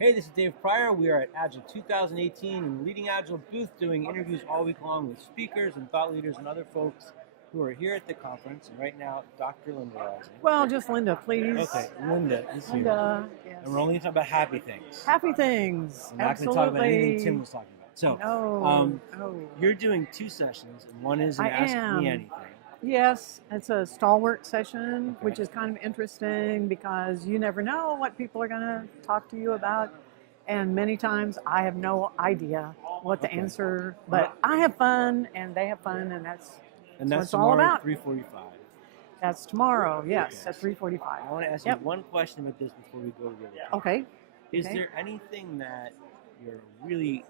Hey, this is Dave Pryor. We are at Agile 2018 in the Leading Agile booth doing interviews all week long with speakers and thought leaders and other folks who are here at the conference. And right now, Dr. Linda Rising. Well, just Linda, please. Okay, Linda is here. Linda, yes. And we're only going to talk about happy things. Happy things. We're not going to talk about anything Tim was talking about. So, no. You're doing two sessions, and one is an Ask Me Anything. Yes, it's a stalwart session, which is kind of interesting because you never know what people are going to talk to you about. And many times I have no idea what the answer, but I have fun and they have fun, and that's what it's all about. 3:45. That's tomorrow, yes, at 3:45. I want to ask you one question about this before we go to the other. Okay. Is there anything that you're really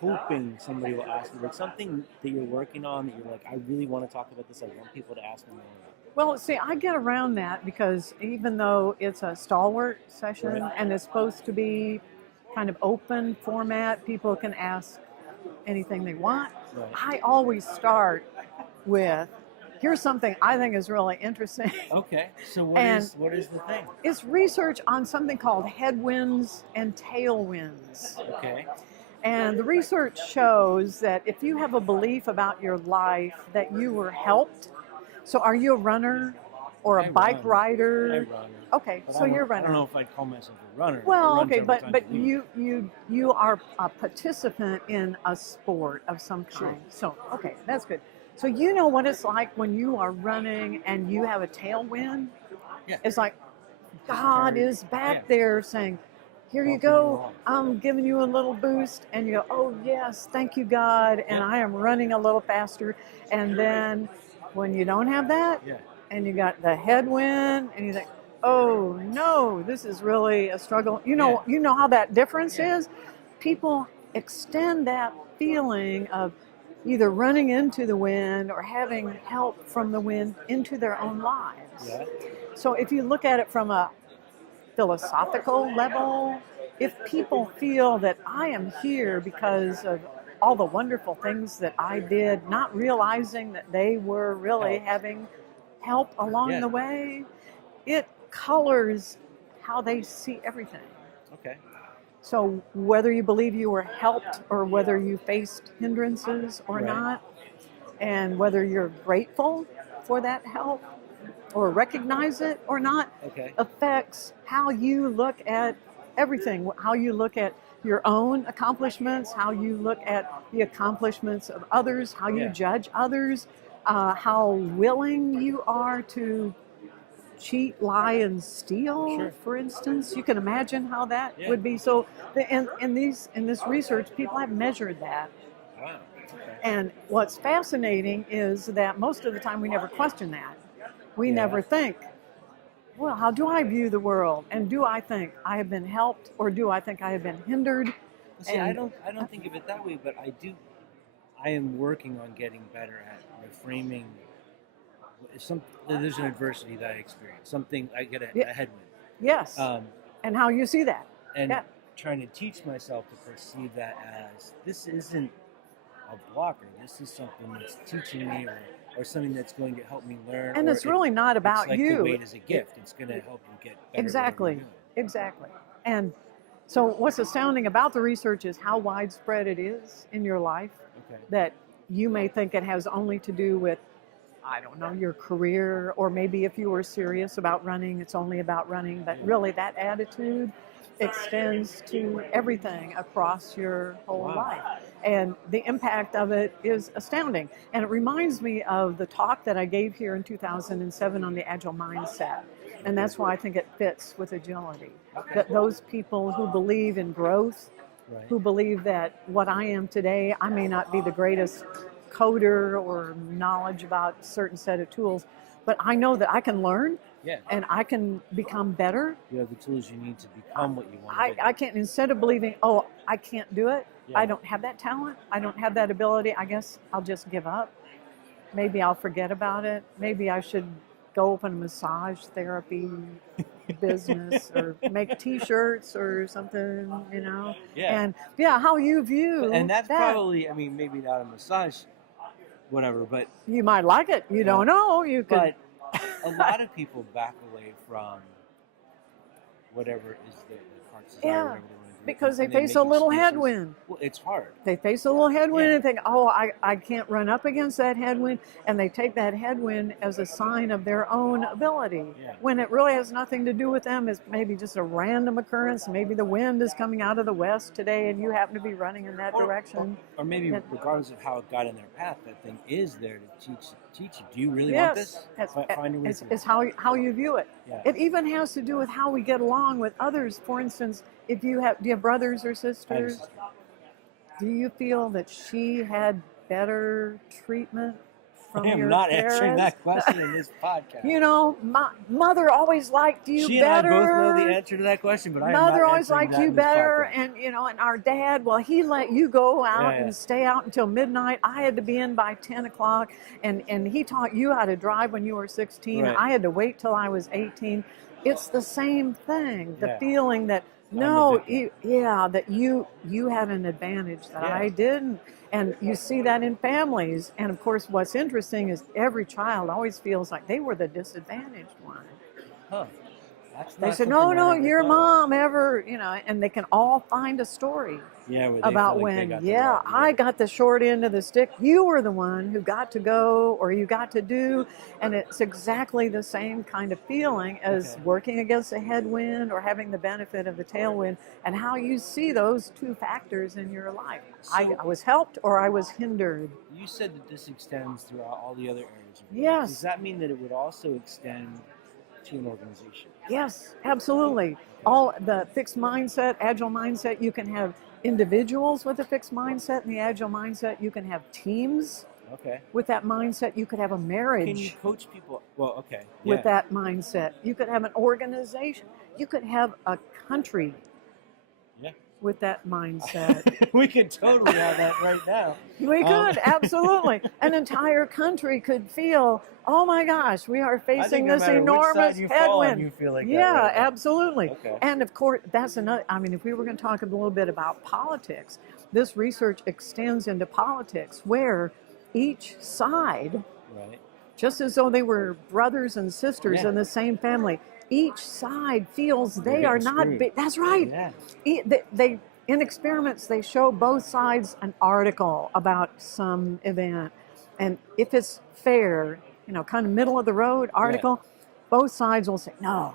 hoping somebody will ask you, like something that you're working on that you're like, I really want to talk about this, I want people to ask me more about? Well, see, I get around that because even though it's a stalwart session and it's supposed to be kind of open format, people can ask anything they want. I always start with, here's something I think is really interesting. Okay, so what is the thing? It's research on something called headwinds and tailwinds. Okay. And the research shows that if you have a belief about your life that you were helped, so are you a runner or a bike rider? I run. Okay, so you're a runner. I don't know if I'd call myself a runner. Well, okay, but you are a participant in a sport of some kind. So, okay, that's good. So you know what it's like when you are running and you have a tailwind? Yeah. It's like God is back there saying, here you go, I'm giving you a little boost, and you go, oh yes, thank you God, and I am running a little faster. And then when you don't have that, and you got the headwind, and you think, oh no, this is really a struggle. You know how that difference is? People extend that feeling of either running into the wind or having help from the wind into their own lives. Yeah. So if you look at it from a philosophical level, if people feel that I am here because of all the wonderful things that I did, not realizing that they were really having help along the way, it colors how they see everything. Okay. So whether you believe you were helped or whether you faced hindrances or not, and whether you're grateful for that help or recognize it or not, affects how you look at everything, how you look at your own accomplishments, how you look at the accomplishments of others, how you judge others, how willing you are to cheat, lie, and steal, for instance. You can imagine how that would be. So in this research, people have measured that. Wow. And what's fascinating is that most of the time we never question that. We never think, well, how do I view the world? And do I think I have been helped, or do I think I have been hindered? See, I don't think of it that way, but I am working on getting better at reframing. There's an adversity that I experience. Something I get a headwind. Yes. And how you see that. And trying to teach myself to perceive that as this isn't a blocker. This is something that's teaching me or something that's going to help me learn. And it's really not about it's like you. The weight is a gift. It's going to help you get better. Exactly. And so what's astounding about the research is how widespread it is in your life. That you may think it has only to do with, I don't know, your career, or maybe if you were serious about running, it's only about running, but really that attitude extends to everything across your whole life. And the impact of it is astounding. And it reminds me of the talk that I gave here in 2007 on the Agile mindset. And that's why I think it fits with agility. That those people who believe in growth, who believe that what I am today, I may not be the greatest coder or knowledge about a certain set of tools, but I know that I can learn and I can become better. You have the tools you need to become what you want to be. I can't, instead of believing, oh, I can't do it, I don't have that talent, I don't have that ability, I guess I'll just give up. Maybe I'll forget about it. Maybe I should go open a massage therapy business or make t-shirts or something, And how you view and that's probably, I mean, maybe not a massage, whatever, but you might like it. You don't know. You could. But a lot of people back away from whatever is the heart's desire, whatever they want to Because they and face make a little excuses. headwind. Well, it's hard. They face a little headwind Yeah. and think, oh, I can't run up against that headwind. And they take that headwind as a sign of their own ability. Yeah. When it really has nothing to do with them. It's maybe just a random occurrence. Maybe the wind is coming out of the west today and you happen to be running in that direction. Or maybe regardless of how it got in their path, that thing is there to teach you. Do you really Yes, want this? Find your way through it's how you view it. Yeah. It even has to do with how we get along with others. For instance, do you have brothers or I have a sisters? sister. Do you feel that she had better treatment from I am your not parents? answering that question in this podcast. You know, my mother always liked you She better. and I both know the answer to that question, but I am not Mother always answering liked that you in this better, podcast. and and our dad, well, he let you go out Yeah. and stay out until midnight. I had to be in by 10 o'clock, and he taught you how to drive when you were 16. Right. I had to wait till I was 18. It's the same thing. The Yeah. feeling that the that you had an advantage that Yeah. I didn't. And you see that in families. And of course, what's interesting is every child always feels like they were the disadvantaged one. Huh. That's They not said, something no, I ever your thought of. mom ever, and they can all find a story Yeah, where they about feel like they when, got the right- I got the short end of the stick. You were the one who got to go or you got to do. And it's exactly the same kind of feeling as Okay. working against a headwind or having the benefit of the tailwind, and how you see those two factors in your life. I was helped or I was hindered. You said that this extends throughout all the other areas of your life. Yes. Does that mean that it would also extend to an organization? Yes, absolutely. All the fixed mindset, agile mindset, you can have individuals with a fixed mindset and the agile mindset. You can have teams Okay. with that mindset. You could have a marriage Can you coach people? Well, okay. with that mindset. You could have an organization. You could have a country Yeah. with that mindset. We could totally have that right now. We could, absolutely. An entire country could feel, oh my gosh, we are I think facing no this matter which enormous side you fall on, headwind. you feel like that Yeah, right now. absolutely. Okay. And of course, that's another, if we were going to talk a little bit about politics, this research extends into politics where each side, Right. just as though they were brothers and sisters Yeah. in the same family, each side feels they They're are getting not screwed. big. That's right. Yeah. They in experiments they show both sides an article about some event, and if it's fair, kind of middle of the road article, both sides will say, no,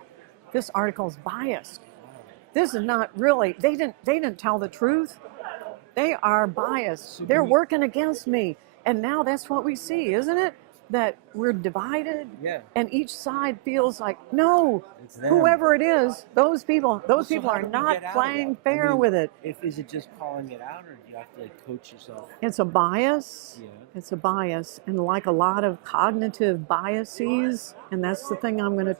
this article's biased. This is not really, they didn't tell the truth. They are biased. So They're can we- working against me. And now that's what we see, isn't it? That we're divided, Yeah. and each side feels like, no, It's them. whoever it is, those people So are how do we not get out of playing that? I fair mean, with it. Is it just calling it out, or do you have to coach yourself? It's a bias. Yeah. It's a bias, and like a lot of cognitive biases, and that's the thing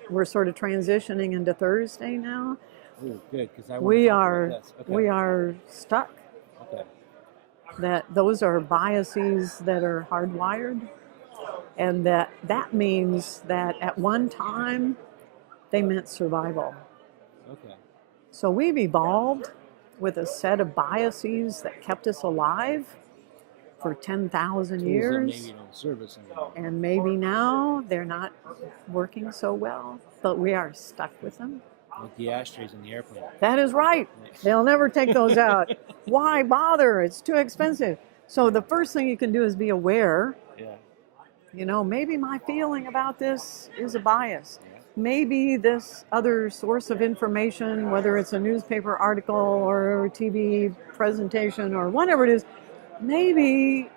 we're sort of transitioning into Thursday now. Ooh, good, because I We want to are talk about this. Okay. we are stuck. Okay. That those are biases that are hardwired, and that means that at one time they meant survival. Okay. So we've evolved with a set of biases that kept us alive for 10,000 Tools that years, maybe don't serve us anymore. and maybe now they're not working so well, but we are stuck with them. Like the ashtrays in the airplane. That is right. They'll never take those out. Why bother? It's too expensive. So the first thing you can do is be aware. Yeah. Maybe my feeling about this is a bias. Yeah. Maybe this other source of information, whether it's a newspaper article or a TV presentation or whatever it is, maybe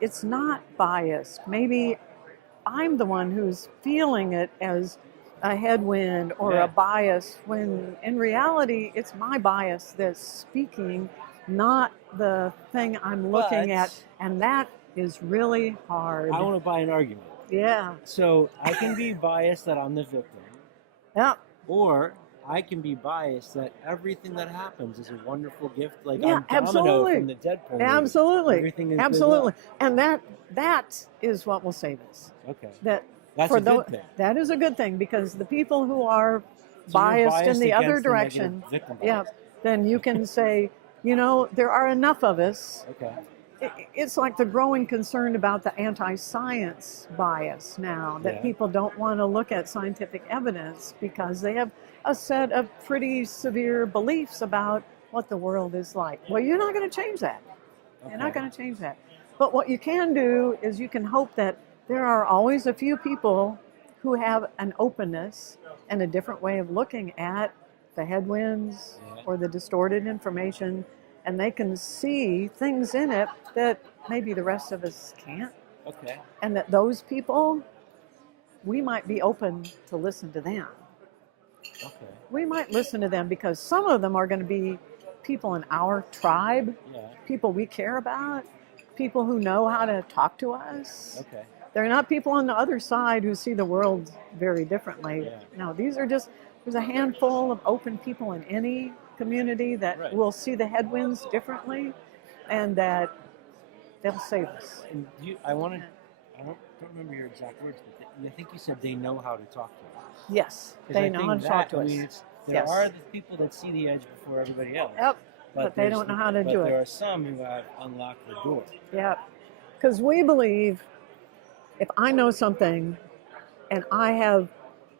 it's not biased. Maybe I'm the one who's feeling it as a headwind or Yeah. a bias, when in reality it's my bias that's speaking, not the thing I'm looking But- at, and that is really hard. I want to buy an argument. Yeah. So I can be biased that I'm the victim, Yeah. or I can be biased that everything that happens is a wonderful gift, like Yeah, I'm Domino absolutely. from the Deadpool movie. Absolutely. Everything is Absolutely. good And that is what will save us. luck. Okay. That That's for a good tho- thing. That is a good thing, because the people who are So you're biased in the against other negative direction, victim yeah, bias. then you can say, there are enough of us. Okay. It's like the growing concern about the anti-science bias now, that Yeah. people don't want to look at scientific evidence because they have a set of pretty severe beliefs about what the world is like. Well, you're not going to change that. You're not Okay. going to change that. But what you can do is you can hope that there are always a few people who have an openness and a different way of looking at the headwinds Yeah. or the distorted information, and they can see things in it that maybe the rest of us can't. Okay. And that those people, we might be open to listen to them. Okay. We might listen to them because some of them are going to be people in our tribe, Yeah. people we care about, people who know how to talk to us. Okay. They're not people on the other side who see the world very differently. Yeah. No, these are just, there's a handful of open people in any community that Right. will see the headwinds differently and that they'll save us. And I don't remember your exact words, but I think you said they know how to talk to us. Yes, 'Cause they I know think how to talk to I us. mean, there Yes. are the people that see the edge before everybody else. Yep, but they there's- don't know how to but do there it. are some who have unlocked the door. Yeah, because we believe if I know something and I have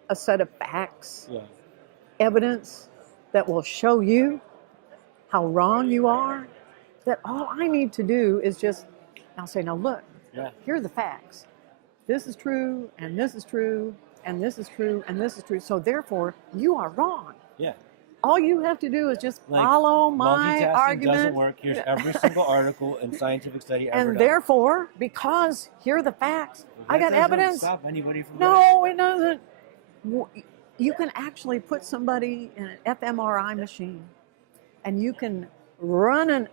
a set of facts, Yeah. evidence that will show you how wrong you are, that all I need to do is just, I'll say, now look, Yeah. here are the facts. This is true, and this is true, and this is true, and this is true. So therefore, you are wrong. Yeah. All you have to do is just Like, follow my multitasking argument. doesn't work. Here's every single article and scientific study ever And done. therefore, because here are the facts, Well, I that got doesn't evidence. Stop anybody from No, it doesn't. You can actually put somebody in an fMRI machine and you can run an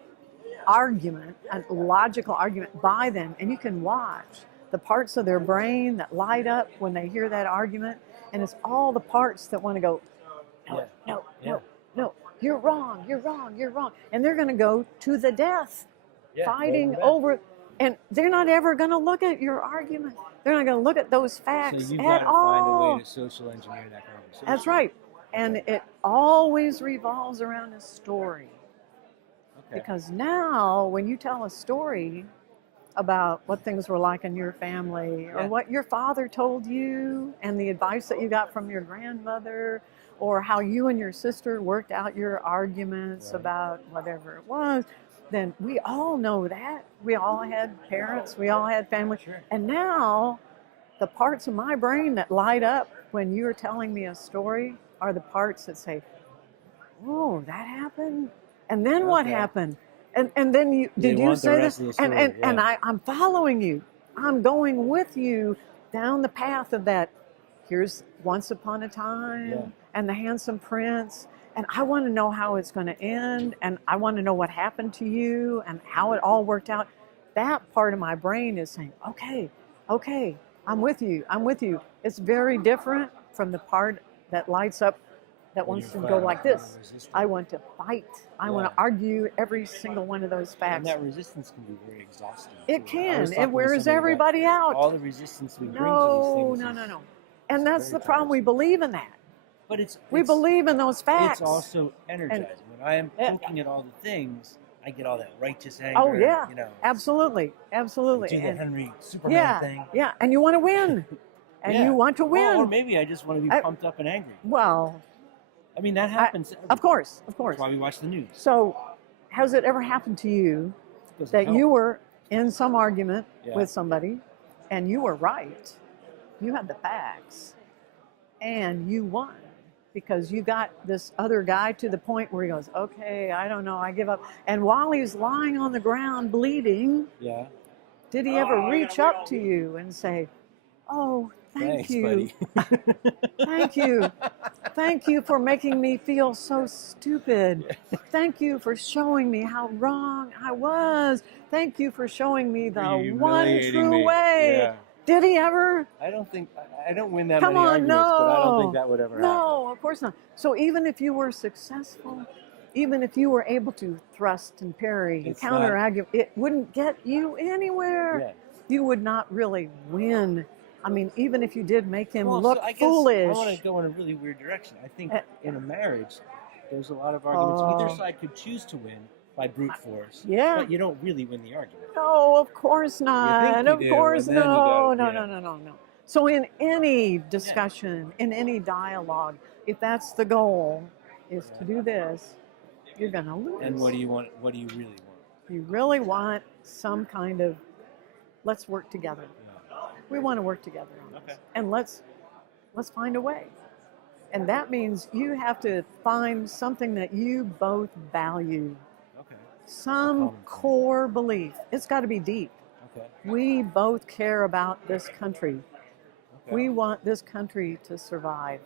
argument, a logical argument by them, and you can watch the parts of their brain that light up when they hear that argument. And it's all the parts that want to go, no, Yeah. no, Yeah. no, no, you're wrong, you're wrong, you're wrong. And they're going to go to the death, Yeah, fighting right back. over, and they're not ever going to look at your argument. They're not going to look at those facts So you've got at to find a all. way to social engineer that conversation. That's right. And it always revolves around a story. Okay. Because now, when you tell a story about what things were like in your family, or Yeah. what your father told you, and the advice that you got from your grandmother, or how you and your sister worked out your arguments Right. about whatever it was, then we all know that. We all had parents, we all had family. Sure. And now, the parts of my brain that light up when you're telling me a story are the parts that say, oh, that happened? And then what Okay. happened? And then you They did you want the say rest this? of the And story, and yeah. I'm following you. I'm going with you down the path of that. Here's once upon a time Yeah. and the handsome prince. And I want to know how it's going to end. And I want to know what happened to you and how it all worked out. That part of my brain is saying, okay, I'm with you. I'm with you. It's very different from the part that lights up that When wants to you're go fighting like for the this. resistance. I want to fight. I want Yeah. to argue every single one of those And facts. that resistance can be very exhausting. It too. I can. was It talking with wears somebody about everybody out. All the resistance we bring to No, these things. no, is- no, no. And it's that's very the problem. We tiresome. believe in that. But it's We believe in those facts. It's also energizing. When I am Yeah. looking at all the things, I get all that righteous anger. Oh yeah, You know, absolutely, absolutely. do the And- Henry Superman yeah, thing. yeah, and you want to win, and Yeah. you want to win. Or maybe I just want to be I- pumped up and angry. Well, I mean, that happens. of course, of That's course. why we watch the news. So, has it ever happened to you Doesn't that help. you were in some argument Yeah. with somebody and you were right? You had the facts and you won because you got this other guy to the point where he goes, okay, I don't know, I give up. And while he's lying on the ground bleeding, Yeah. did he ever reach up to you and say, oh, thank Thanks, you. buddy. Thank you. Thank you for making me feel so stupid. Thank you for showing me how wrong I was. Thank you for showing me the You're one humiliating true me. way. Yeah. Did he ever? I don't win that Come many on, arguments, but I don't no. think that would ever No, of course not. So even if you were successful, even if you were able to thrust and parry and It's counter not- argue, it wouldn't get you anywhere. happen. You would not really win. I mean, even if you did make him Well, look so I guess foolish. I want to go in a really weird direction. I think Uh, in a marriage, there's a lot of arguments. Oh. Either side could choose to win by brute force, Yeah. but you don't really win the argument. No, of course not. you Of do, course, and then you no, gotta- no, yeah. no, no, no, no. So in any discussion, in any dialogue, if that's the goal, is to do this, you're going to lose. And what do you want? What do you really want? You really want some kind of, let's work together. Yeah. We want to work together on this. Okay. And let's find a way. And that means you have to find something that you both value. Okay. Some core belief. It's got to be deep. Okay. We both care about this country. Okay. We want this country to survive.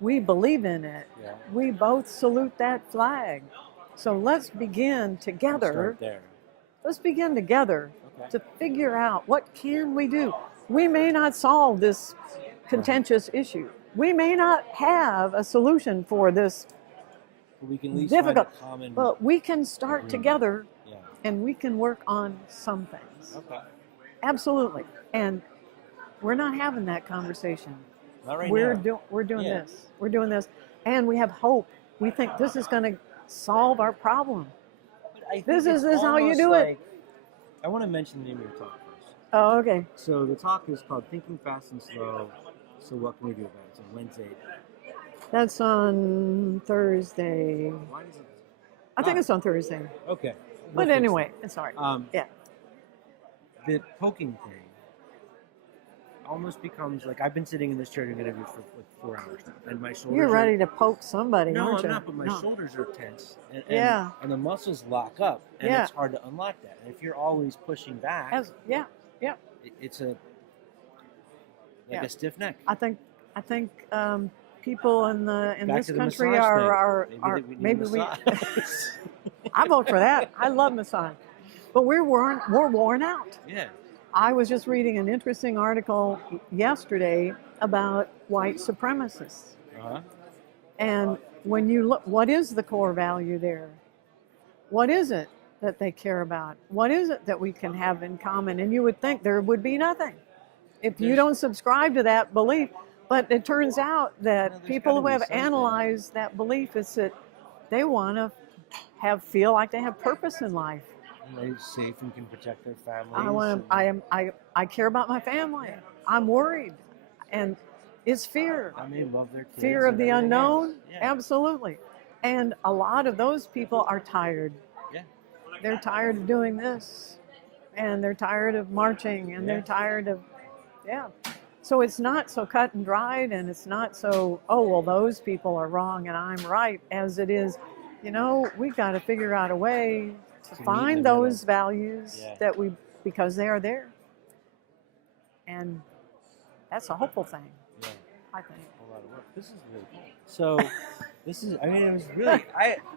We believe in it. Yeah. We both salute that flag. So let's begin together. Start there. Let's begin together Okay. to figure out what can we do. We may not solve this contentious issue. We may not have a solution for this But we can at least difficult, find a common. but we can start agreement. together Yeah. and we can work on some things. Okay. Absolutely. And we're not having that conversation. Not right we're now. doing Yeah. this. We're doing this. And we have hope. We think this is going to solve our problem. But I think This it's is how you almost do it. like- I want to mention the name of your talk first. Oh, okay. So the talk is called "Thinking Fast and Slow." So what can we do about it? It's on Wednesday. That's on Thursday. Why is it? I think it's on Thursday. Okay. But We'll fix anyway, it's all right. it. Yeah. The poking thing almost becomes like I've been sitting in this chair doing interviews for like 4 hours now, and my shoulders. You're are- ready to poke somebody, No, aren't I'm you? not. But my No. shoulders are tense, and Yeah. and the muscles lock up, and Yeah. it's hard to unlock that. And if you're always pushing back, Yeah. it's a Yeah. a stiff neck. I think people in Back this to the country massage are thing. maybe need we. massage. I vote for that. I love massage, but we're worn out. Yeah. I was just reading an interesting article yesterday about white supremacists, Uh-huh. and when you look, what is the core value there? What is it that they care about? What is it that we can have in common? And you would think there would be nothing if you There's- don't subscribe to that belief. But it turns out that Well, there's people who gotta be have something. analyzed that belief is that they want to feel like they have purpose in life. And they're safe and can protect their families. I care about my family. I'm worried, and it's fear. I may love their kids. Fear of and the everything unknown. else. Yeah. Absolutely. And a lot of those people are tired. Yeah. They're tired of doing this, and they're tired of marching, and Yeah. they're tired of, yeah. So it's not so cut and dried, and it's not so, oh, well, those people are wrong and I'm right, as it is, we've got to figure out a way to meet in find the middle. those values Yeah. because they are there. And that's a hopeful thing, Yeah. I think. A lot of work. This is really cool. So, it was really,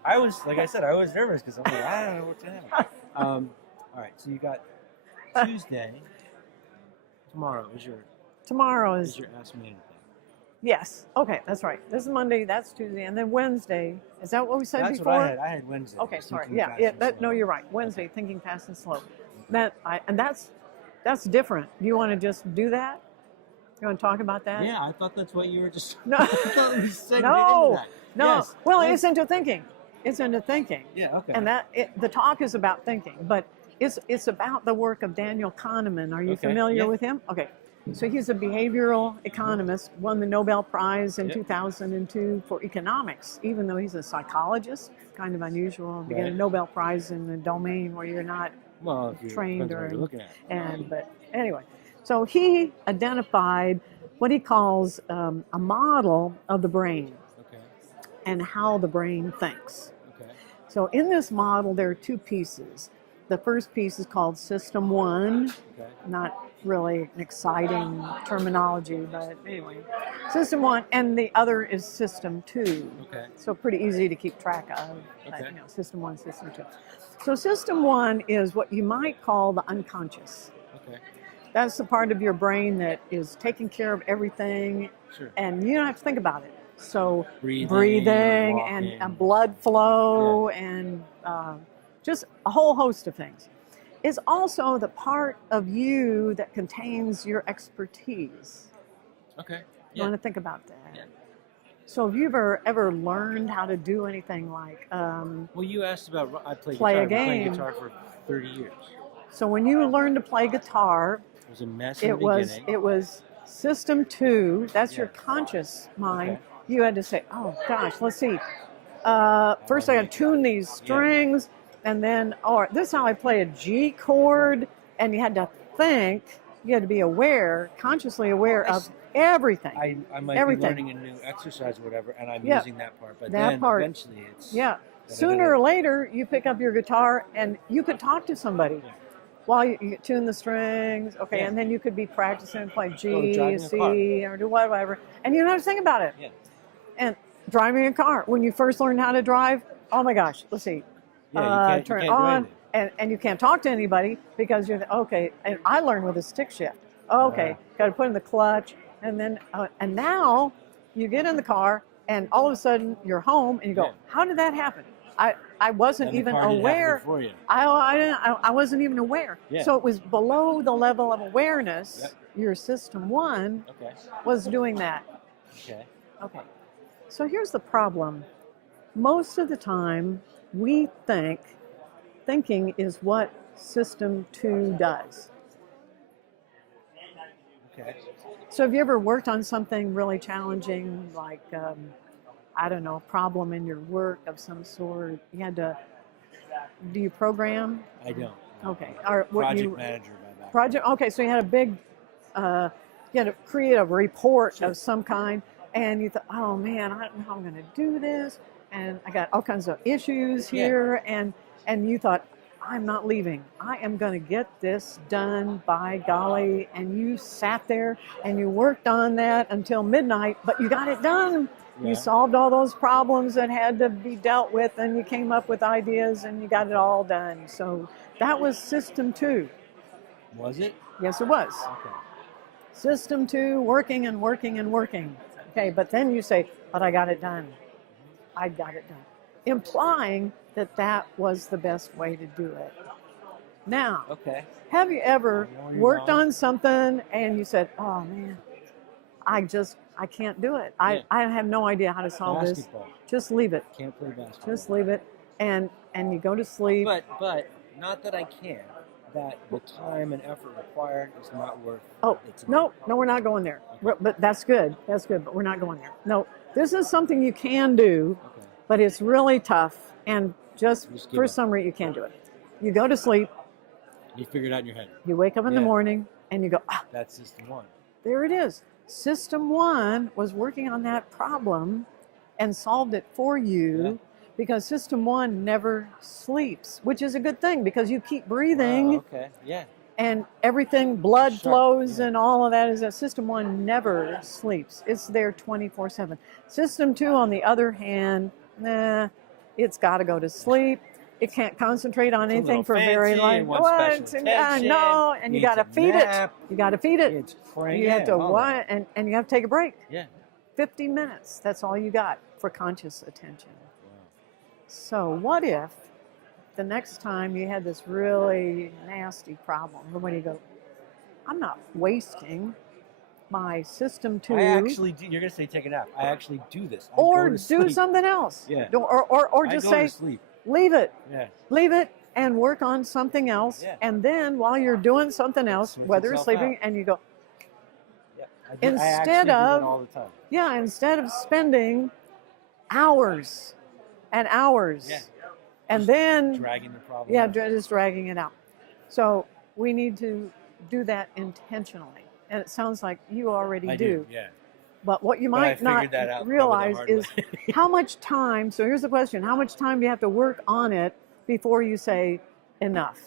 I was, like I said, I was nervous because I'm like, I don't know what's going to happen. All right, so you got Tuesday. Tomorrow is your Ask Me Anything. Yes. Okay, that's right. This is Monday, that's Tuesday, and then Wednesday. Is that what we said That's before? what I had. I had Wednesday. Okay, sorry. Thinking Yeah, Fast yeah. and No, Slow. you're right. Wednesday, thinking fast and slow. That's different. Do you want to just do that? You want to talk about that? Yeah, I thought that's what you were just. No. I thought we segued No. into that. No. Yes. Well, Yes. it's into thinking. It's into thinking. Yeah. Okay. And the talk is about thinking, but it's about the work of Daniel Kahneman. Are you Okay, familiar yeah. with him? Okay. So he's a behavioral economist, won the Nobel Prize in Yep. 2002 for economics, even though he's a psychologist. Kind of unusual to get a Right. Nobel Prize in the domain where you're not well, if you trained depends on what you're looking at. but anyway, so he identified what he calls a model of the brain Okay. and how the brain thinks. Okay. So in this model, there are two pieces. The first piece is called System 1, Okay. not really an exciting terminology, but anyway, System 1, and the other is System 2. Okay. So pretty easy to keep track of, but, Okay. System 1, System 2. So System 1 is what you might call the unconscious. Okay. That's the part of your brain that is taking care of everything, Sure. and you don't have to think about it. So Breathing, and walking. blood flow and just a whole host of things. Is also the part of you that contains your expertise. Okay. You Yeah. want to think about that. Yeah. So have you ever learned how to do anything like, Well, you asked about. I played Play a guitar. I've been playing game. guitar for 30 years. so when you learned to play guitar, It was a mess in it the beginning. was System 2, that's your Yeah. conscious mind. Okay. You had to say, oh gosh, let's see, First I got to tune these strings, and then, this is how I play a G chord, and you had to think, you had to be aware, consciously aware of everything. I might everything. be learning a new exercise or whatever, and I'm using that part, but that then part. eventually it's... Sooner or later, you pick up your guitar, and you could talk to somebody. Yeah. While you tune the strings, and then you could be practicing play G, C, or do whatever, and you don't have to think about it. Yeah. And driving a car, when you first learned how to drive, oh my gosh, let's see, turn it on, and you can't talk to anybody because you're okay. And I learned with a stick shift. Okay, got to put in the clutch, and then and now you get in the car, and all of a sudden you're home, and you go, how did that happen? I wasn't even aware. I wasn't even aware. Yeah. So it was below the level of awareness. Yep. Your system one was doing that. Okay. So here's the problem. Most of the time, we thinking is what system two does. Okay. So have you ever worked on something really challenging, like I don't know, a problem in your work of some sort? You had to, do you program? I don't. Okay. Or project manager by background. Project. Okay, so you had a big, you had to create a report of some kind, and you thought, oh man, I don't know how I'm going to do this, and I got all kinds of issues here, and you thought, I'm not leaving. I am going to get this done, by golly. And you sat there and you worked on that until midnight, but you got it done. Yeah. You solved all those problems that had to be dealt with, and you came up with ideas, and you got it all done. So that was system two. Was it? Yes, it was. Okay. System two, working and working and working. Okay, but then you say, but I got it done. I got it done. Implying that was the best way to do it. Now, have you ever worked on something and you said, oh man, I can't do it. I have no idea how to solve this. Just leave it. Can't play basketball. Just leave it, and you go to sleep. But not that I can't. That the time and effort required is not worth. Oh, no, we're not going there. Okay. But that's good. That's good. But we're not going there. No, this is something you can do, but it's really tough. And just for some reason, you can't do it. You go to sleep. You figure it out in your head. You wake up in the morning and you go, that's system one. There it is. System one was working on that problem and solved it for you because system one never sleeps, which is a good thing because you keep breathing. And everything, blood flows and all of that is that system one never sleeps. It's there 24/7. System two, on the other hand, it's got to go to sleep. It can't concentrate on anything for very long. No, and you got to feed it. You got to feed it. It's crazy. You have to and you have to take a break. Yeah. 50 minutes. That's all you got for conscious attention. Wow. So what if the next time you had this really nasty problem, when you go, I'm not wasting my system two. I actually do. You're going to say take a nap. I actually do this. Or do something else. Yeah. Or just say, leave it. Yeah. Leave it and work on something else. Yeah. And then while you're doing something else, whether you're sleeping, and you go, instead of, all the time. Yeah, instead of spending hours and hours, and then dragging the problem out. Just dragging it out. So we need to do that intentionally. And it sounds like you already do. Yeah. But what you might not realize is how much time, so here's the question, how much time do you have to work on it before you say, enough,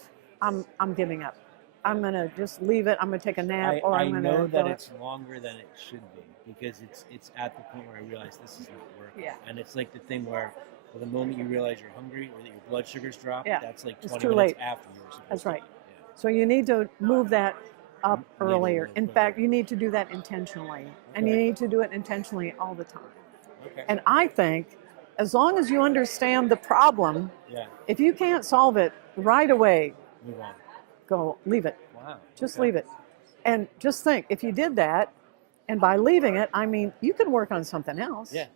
I'm giving up. I'm going to just leave it, I'm going to take a nap, or I'm going to... I know that it's longer than it should be, because it's at the point where I realize this is not working. Yeah. And it's like the thing where the moment you realize you're hungry or that your blood sugars drop, that's like 20 minutes after you're supposed to. That's right. So you need to move that up earlier. In fact, you need to do that intentionally. And you need to do it intentionally all the time. And I think as long as you understand the problem, if you can't solve it right away, move on. Go, leave it. Wow. Just leave it. And just think, if you did that, and by leaving it, I mean, you can work on something else. Yeah.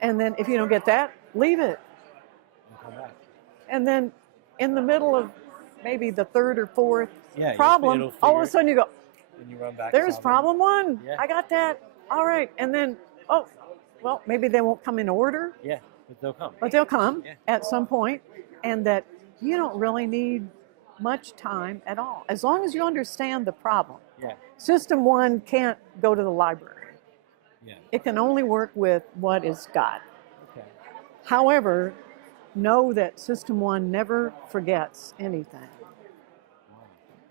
And then if you don't get that, leave it. And come back. And then in the middle of maybe the third or fourth problem, all of a sudden you go, and you run back. There's problem one. I got that. All right. And then, maybe they won't come in order. Yeah. But they'll come. But they'll come Yeah. at some point, and that you don't really need much time at all, as long as you understand the problem. Yeah. System 1 can't go to the library. Yeah. It can only work with what is got. Okay. However, know that System 1 never forgets anything. Wow.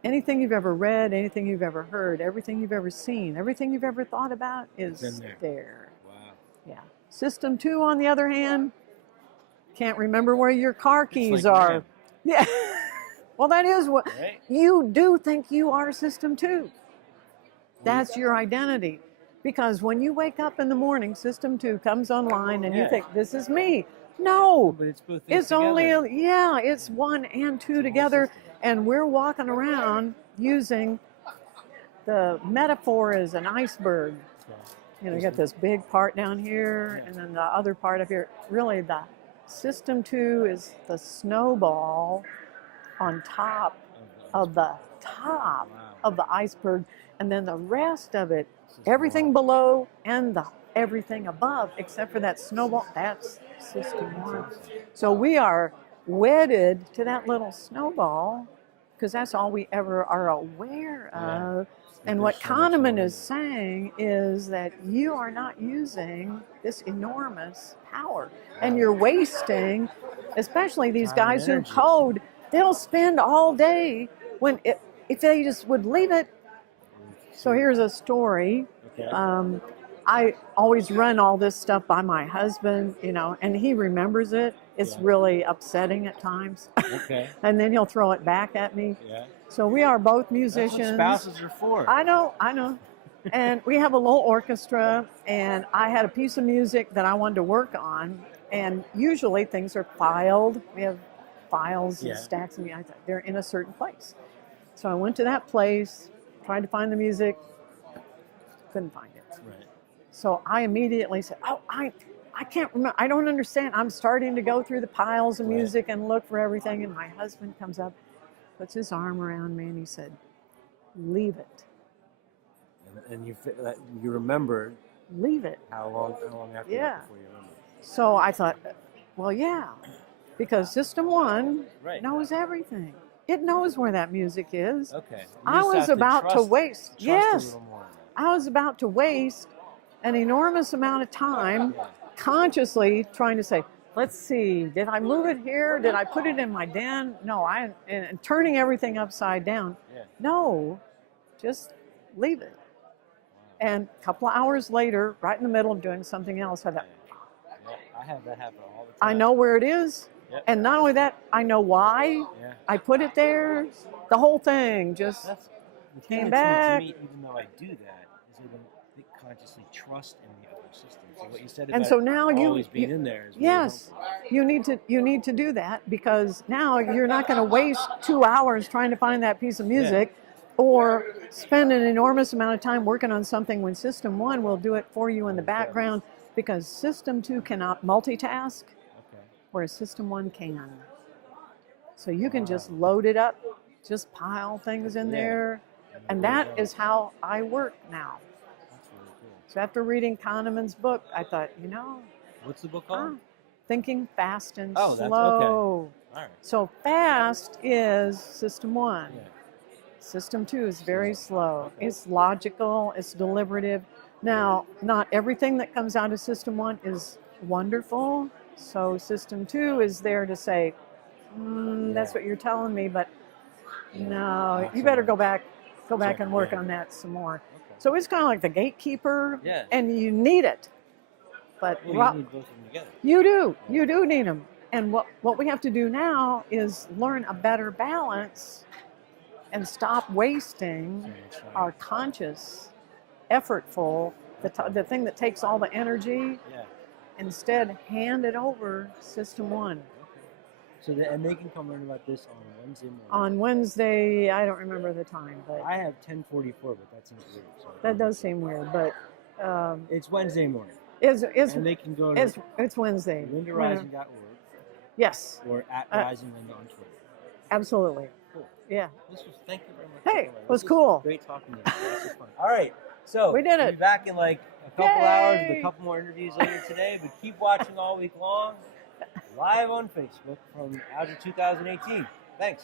Anything you've ever read, anything you've ever heard, everything you've ever seen, everything you've ever thought about is It's in there. Wow. Yeah. System 2, on the other hand, can't remember where your car keys like are. RAM. Yeah. Well, that is what Right? you do think you are. System 2. That's your identity. Because when you wake up in the morning, System 2 comes online and you Yeah. think, this is me. No, But it's both things it's only, together. it's 1 and 2 together. And we're walking around using the metaphor as an iceberg. Okay. You know, you got this big part down here, Yeah. and then the other part up here. Really, the System 2 is the snowball on top of the top of the iceberg, and then the rest of it, everything below and everything above, except for that snowball, that's System 1. So we are wedded to that little snowball because that's all we ever are aware of. And what Kahneman is saying is that you are not using this enormous power, and you're wasting, especially these Time and guys who energy. code. They'll spend all day if they just would leave it. So here's a story. Okay. I always run all this stuff by my husband, and he remembers it. It's really upsetting at times. Okay. And then he'll throw it back at me. Yeah. So we are both That's musicians. what spouses are for. I know. And we have a little orchestra, and I had a piece of music that I wanted to work on, and usually things are filed. We have files and stacks, and they're in a certain place. So I went to that place, tried to find the music, couldn't find it. Right. So I immediately said, "Oh, I can't remember. I don't understand." I'm starting to go through the piles of music and look for everything, and my husband comes up, puts his arm around me, and he said, "Leave it. And you remembered Leave it." how long after Yeah. that before you remembered? So I thought, well, yeah, because System 1 Right. knows everything. It knows where that music is. Okay. You I just was have to about to trust- waste. trust a Yes, little more. I was about to waste an enormous amount of time consciously trying to say, let's see, did I move it here? Did I put it in my den? No, and turning everything upside down. Yeah. No, just leave it. And a couple of hours later, right in the middle of doing something else, I thought, Yeah, I have that happen all the time. I know where it is. Yep. And not only that, I know why Yeah. I put it there. The whole thing just That's the thing came that's back. neat to me, even though I do that, is I don't consciously trust in the other system. So what you said And about so now always being in there is really yes, helpful. you need to do that, because now you're not going to waste 2 hours trying to find that piece of music or spend an enormous amount of time working on something when System 1 will do it for you in the background, because System 2 cannot multitask, Okay. whereas System 1 can. So you can just load it up, just pile things in there, and that is how I work now. That's really cool. So after reading Kahneman's book, I thought, What's the book called? thinking fast and Oh, that's okay. slow. All right. So fast is System 1. Yeah. System 2 is very slow. It's logical, it's deliberative. Now, not everything that comes out of System 1 is wonderful. So System 2 is there to say, that's what you're telling me, but no, you better go back and work on that some more. Okay. So it's kind of like the gatekeeper, Yeah. and you need it. But Well, you need both of them together. you do need them. And what we have to do now is learn a better balance and stop wasting our conscious, effortful, the thing that takes all the energy. Yeah. Instead, hand it over System 1. So and they can come learn about this on Wednesday morning. On Wednesday, I don't remember the time, but I have 10:44, but that seems weird. So that does seem weird. But It's Wednesday morning. it's And they can go to it's Wednesday. LindaRising.org Yes, or at Rising Linda on Twitter. absolutely. Cool. Yeah. Thank you very much. Hey, for it was this cool. Great talking to you. This was fun. All right. So We did we'll it. be back in like a couple hours with Yay! a couple more interviews later today. But keep watching all week long, live on Facebook from Agile 2018. Thanks.